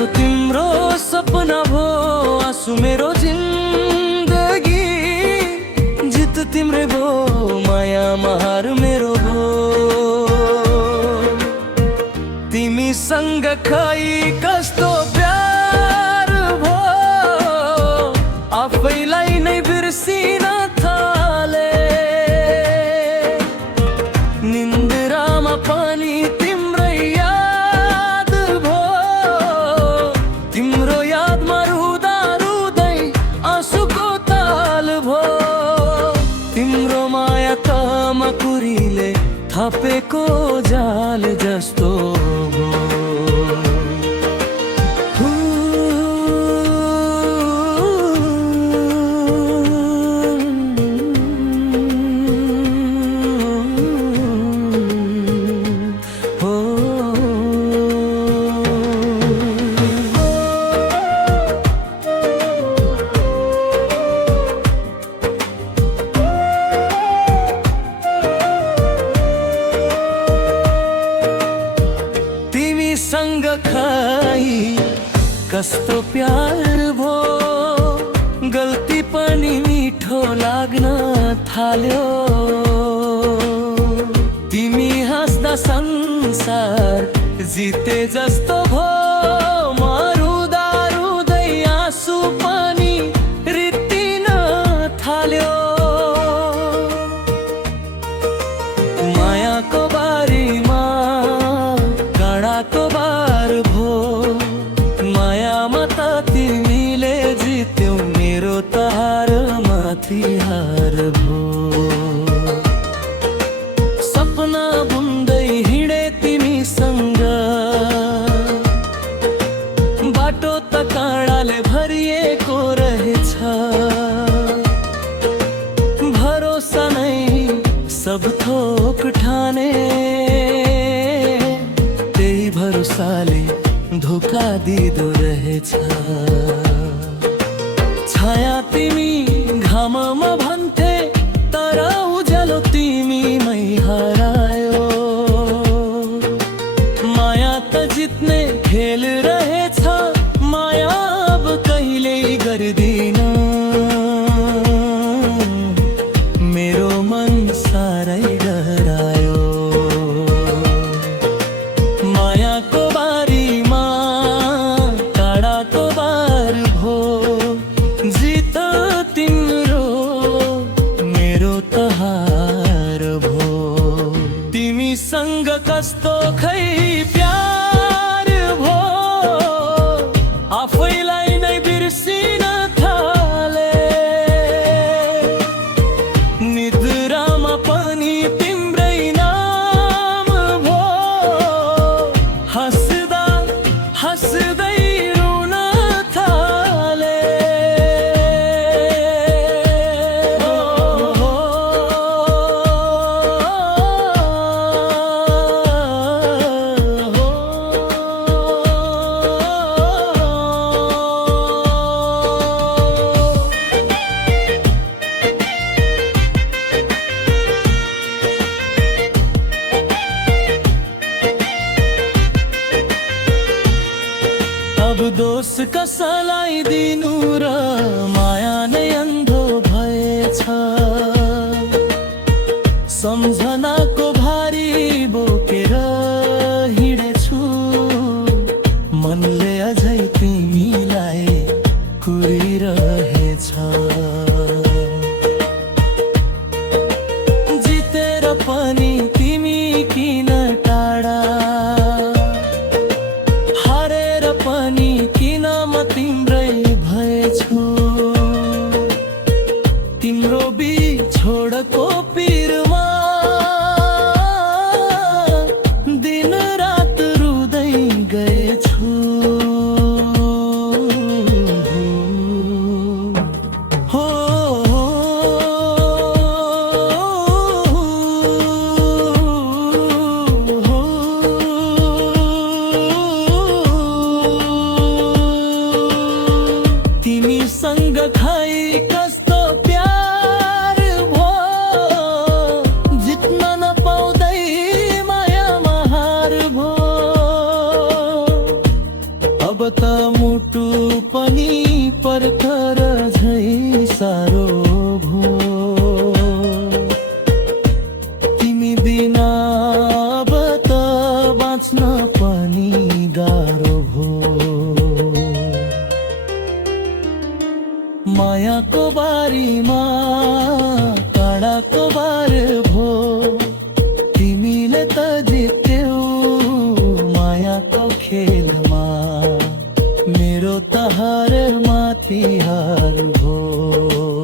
आँसु तिम्रो सपना भो आँसु मेरो जिन्दगी जित तिम्रै भो माया महार मेरो भो तिमीसँग खै कस्तो प्यार भो आफैलाई नै बिर्सिन थाले निन्द्रामा पनि तिम्रै याद भो तिम्रो यादमा रुँदा रुँदै आँसुको ताल भो तिम्रो माया त मकुरीले थपेको जाल जस्तो भो सँग खै कस्तो प्यार भो गल्ती पनि मिठो लाग्न थाल्यो तिमी हाँस्दा संसार जिते जस्तो भो म रुँदा रुँदै आँसु पनि रित्तिन थाल्यो मायाको बारीमा काँडाको बार भो मायामा त तिमीले जित्यौ मेरो त हार माथि हार भो सपना बुन्दै हिँडे तिमीसँग बाटो त काँडाले भरिएको रहेछ भरोसा नै सब थोक ठाने भरोसाले धोका दिँदो रहेछ छाया तिमी घाममा भन्थे तर उज्यालो तिमीमै हरायो माया त जित्ने खेल रहेछ माया अब कहिल्यै गर्दिन मेरो मन साह्रै डरायो मायाको बारीमा काँडाको बार भो जित तिम्रो मेरो त हार भो तिमीसँग कस्तो खै प्यार भो आफैलाई नै बिर्सिन थाले निद्रामा पनि तिम्रै नाम भो हँस्दा हँस्दै रुन थाले अब दोष कसलाई दिनु र माया नै अन्धो भएछ सम्झनाको भारी बोकेर हिँडेछु मनले अझै तिमीलाई कुरिरहेछ जितेर पनि तिमी किन टाढा हारेर पनि किन म तिम्रै भएछु तिम्रो बिछोडको पिरमा दिन रात रुँदै गएछु हो तिमीसँग खै कस्तो प्यार भो मेरो तहार माथि हार भो